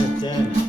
الثاني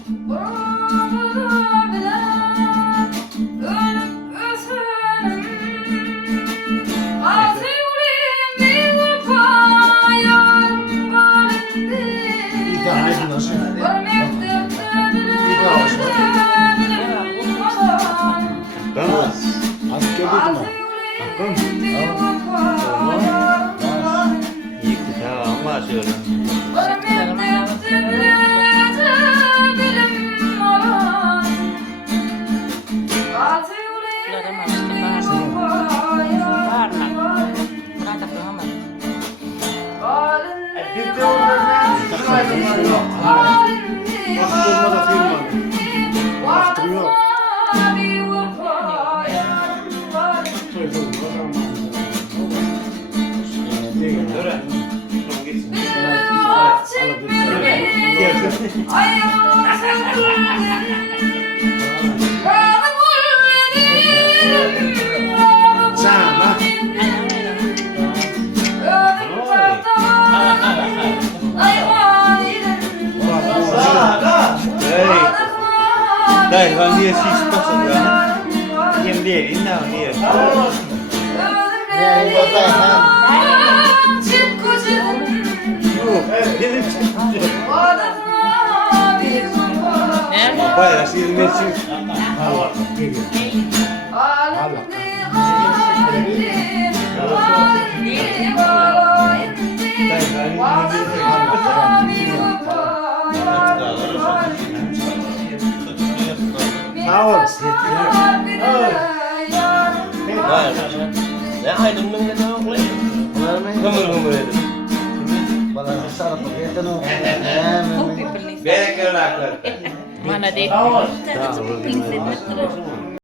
Đây, vâng, đi xí tốt rồi đó. Em để đến nào đi. Vai, assim, nesse. Ya hay dum nang na ako eh. Ngomong itu. Balas sarap pakita no. Bere ke lah. Mana deh?